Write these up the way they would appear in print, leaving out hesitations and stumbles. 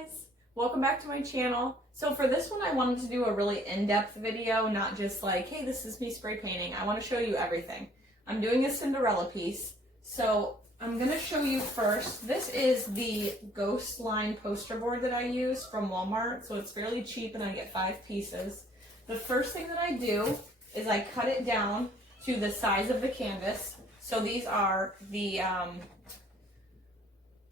guys! Welcome back to my channel. So for this one I wanted to do a really in-depth video, not just like, hey, this is me spray painting. I want to show you everything. I'm doing a Cinderella piece. So I'm going to show you first. This is the ghost line poster board that I use from Walmart. So it's fairly cheap and I get 5 pieces. The first thing that I do is I cut it down to the size of the canvas. So these are the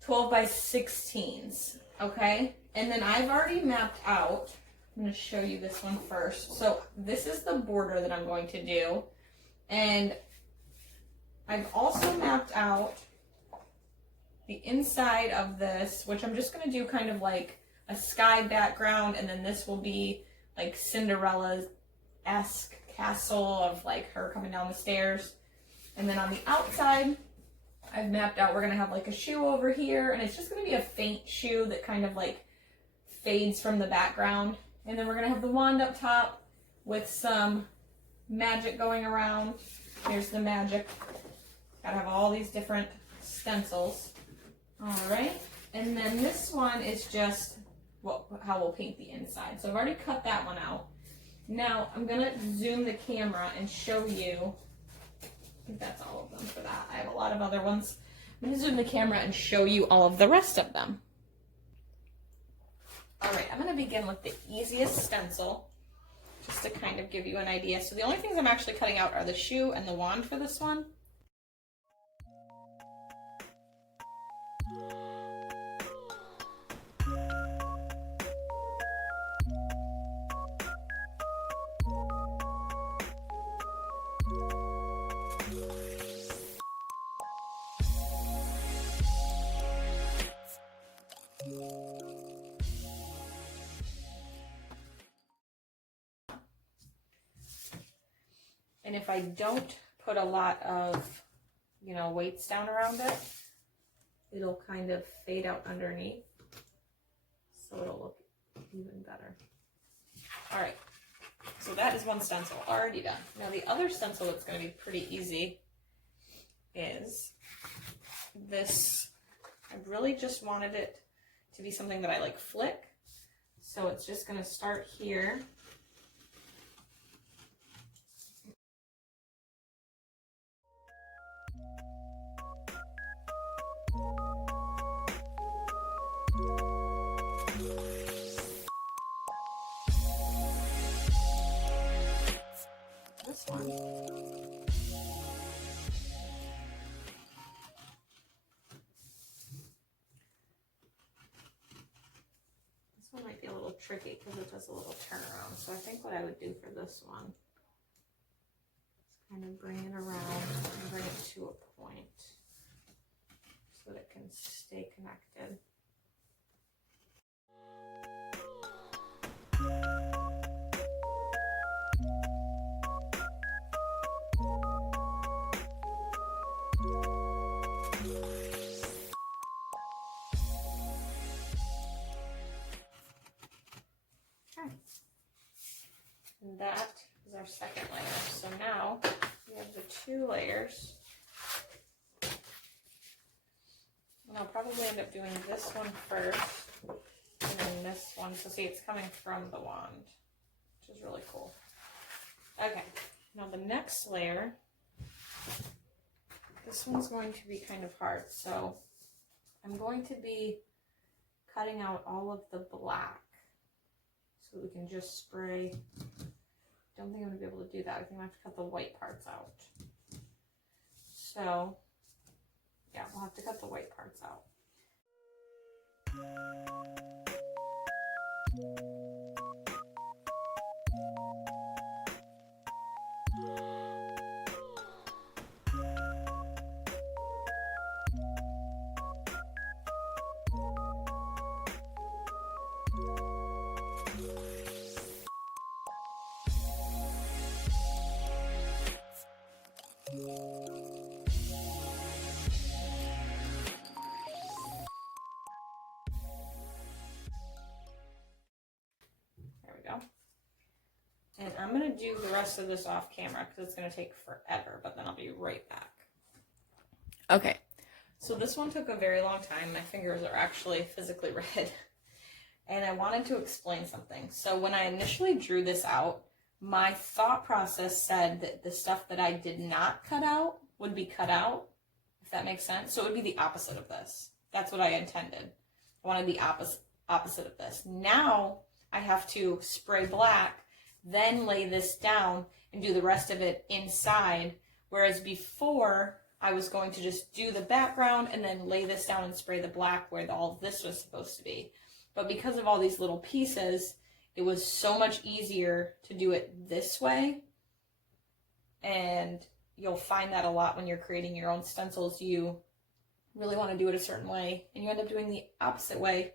12 by 16s, okay? And then I've already mapped out, I'm gonna show you this one first. So this is the border that I'm going to do. And I've also mapped out the inside of this, which I'm just gonna do kind of like a sky background, and then this will be like Cinderella-esque castle of like her coming down the stairs. And then on the outside, I've mapped out, we're gonna have like a shoe over here, and it's just gonna be a faint shoe that kind of like fades from the background. And then we're gonna have the wand up top with some magic going around. Here's the magic. Gotta have all these different stencils. All right, and then this one is just how we'll paint the inside. So I've already cut that one out. Now I'm gonna zoom the camera and show you, I think that's all of them for that. I have a lot of other ones. I'm gonna zoom the camera and show you all of the rest of them. All right, I'm gonna begin with the easiest stencil, just to kind of give you an idea. So the only things I'm actually cutting out are the shoe and the wand for this one. And if I don't put a lot of, weights down around it, it'll kind of fade out underneath. So it'll look even better. All right, so that is one stencil already done. Now the other stencil that's gonna be pretty easy is this. I really just wanted it to be something that I like flick. So it's just gonna start here. This one. This one might be a little tricky because it does a little turnaround. So I think what I would do for this one is kind of bring it around and bring it to a point so that it can stay connected. And that is our second layer. So now we have the 2 layers. And I'll probably end up doing this one first and then this one. So see, it's coming from the wand, which is really cool. Okay, now the next layer, this one's going to be kind of hard. So I'm going to be cutting out all of the black so we can just spray. Don't think I'm gonna be able to do that. I think I have to cut the white parts out. So yeah, we'll have to cut the white parts out. And I'm going to do the rest of this off camera because it's going to take forever, but then I'll be right back. Okay, so this one took a very long time. My fingers are actually physically red. and I wanted to explain something. So when I initially drew this out, my thought process said that the stuff that I did not cut out would be cut out, if that makes sense. So it would be the opposite of this. That's what I intended. I wanted the opposite of this. Now I have to spray black, then lay this down and do the rest of it inside. Whereas before I was going to just do the background and then lay this down and spray the black where all of this was supposed to be. But because of all these little pieces, it was so much easier to do it this way. And you'll find that a lot when you're creating your own stencils. You really want to do it a certain way and you end up doing the opposite way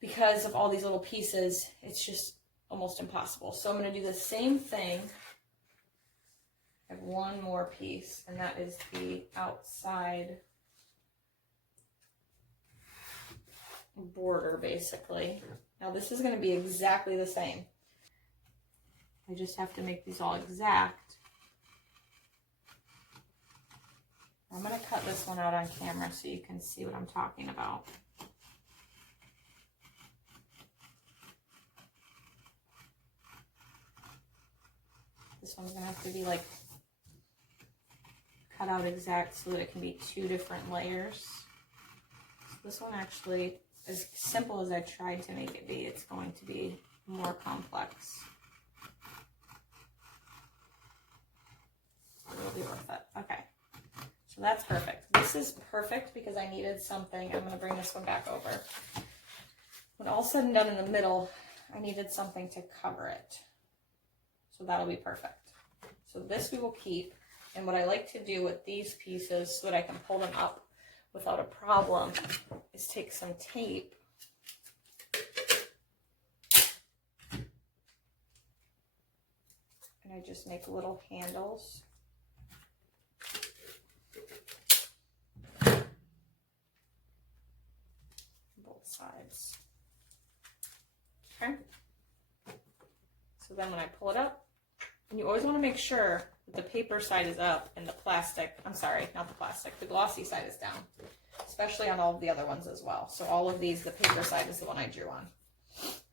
because of all these little pieces. It's just almost impossible. So I'm going to do the same thing. I have one more piece, and that is the outside border, basically. Now this is going to be exactly the same. I just have to make these all exact. I'm going to cut this one out on camera so you can see what I'm talking about. This one's going to have to be like cut out exact so that it can be 2 different layers. So this one actually, as simple as I tried to make it be, it's going to be more complex. It'll be worth it. Okay. So that's perfect. This is perfect because I needed something. I'm going to bring this one back over. When all said and done in the middle, I needed something to cover it. So that'll be perfect. So this we will keep. And what I like to do with these pieces so that I can pull them up without a problem is take some tape and I just make little handles. Both sides. Okay. So then when I pull it up, and you always want to make sure that the paper side is up and the plastic, I'm sorry, not the plastic, the glossy side is down, especially on all of the other ones as well. So all of these, the paper side is the one I drew on.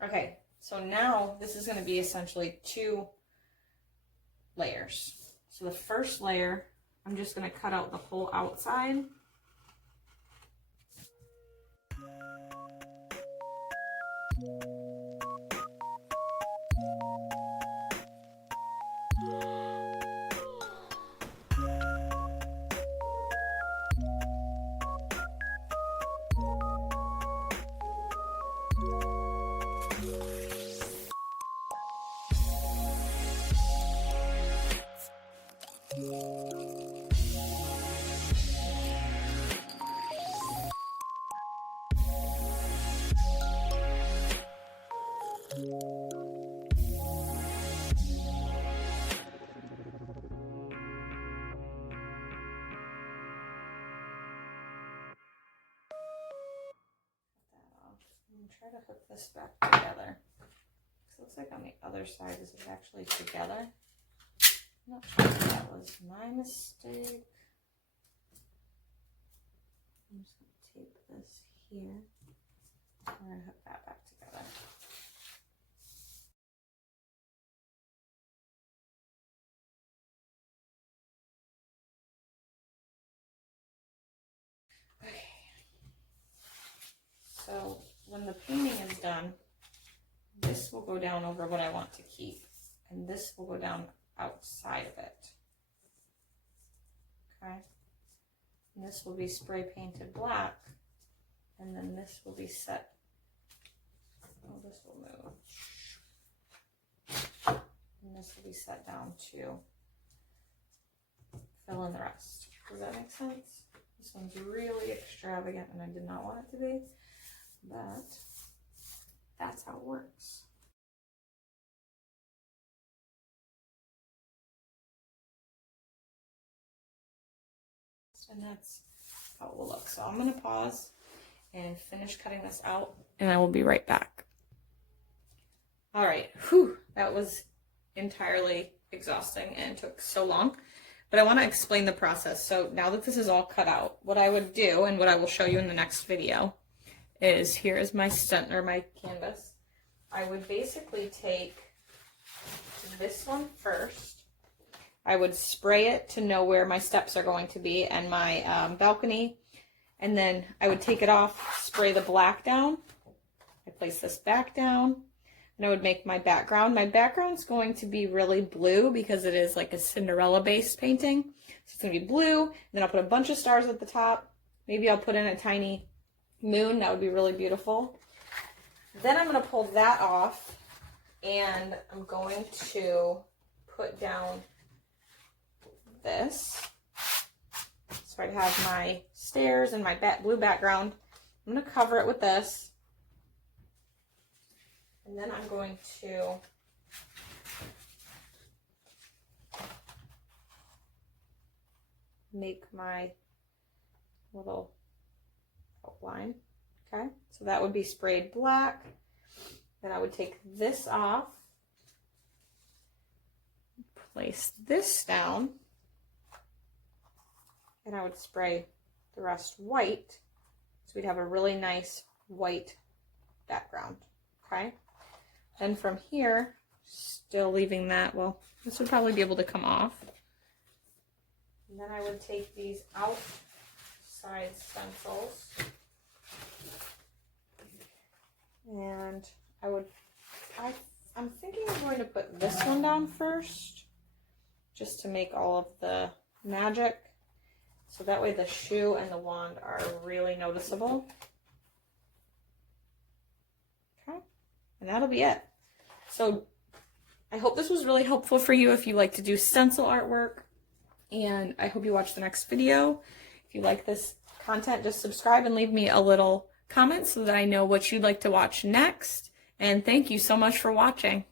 Okay, so now this is going to be essentially 2 layers. So the first layer, I'm just going to cut out the whole outside. Try to hook this back together. It looks like on the other side this is actually together. I'm not sure if that was my mistake. I'm just going to tape this here. I'm going to hook that back together. Okay. So when the painting is done, this will go down over what I want to keep, and this will go down outside of it. Okay, and this will be spray painted black, and then this will be set. Oh, this will move, and this will be set down to fill in the rest. Does that make sense? This one's really extravagant, and I did not want it to be. But that's how it works. And that's how it will look. So I'm going to pause and finish cutting this out, and I will be right back. All right. Whew, that was entirely exhausting and took so long. But I want to explain the process. So now that this is all cut out, what I would do, and what I will show you in the next video, is, here is my my canvas. I would basically take this one first. I would spray it to know where my steps are going to be and my balcony. And then I would take it off, spray the black down. I place this back down, and I would make my background. My background's going to be really blue because it is like a Cinderella based painting. So it's going to be blue, and then I'll put a bunch of stars at the top. Maybe I'll put in a tiny moon. That would be really beautiful. Then I'm going to pull that off, and I'm going to put down this. So I have my stairs and my blue background. I'm going to cover it with this. And then I'm going to make my little outline. Okay, so that would be sprayed black. Then I would take this off, place this down, and I would spray the rest white, so we'd have a really nice white background. Okay, then from here, still leaving that, well, this would probably be able to come off. And then I would take these outside stencils, and I'm thinking I'm going to put this one down first, just to make all of the magic. So that way the shoe and the wand are really noticeable. Okay, and that'll be it. So I hope this was really helpful for you if you like to do stencil artwork. And I hope you watch the next video. If you like this content, just subscribe and leave me a little comment so that I know what you'd like to watch next. And thank you so much for watching.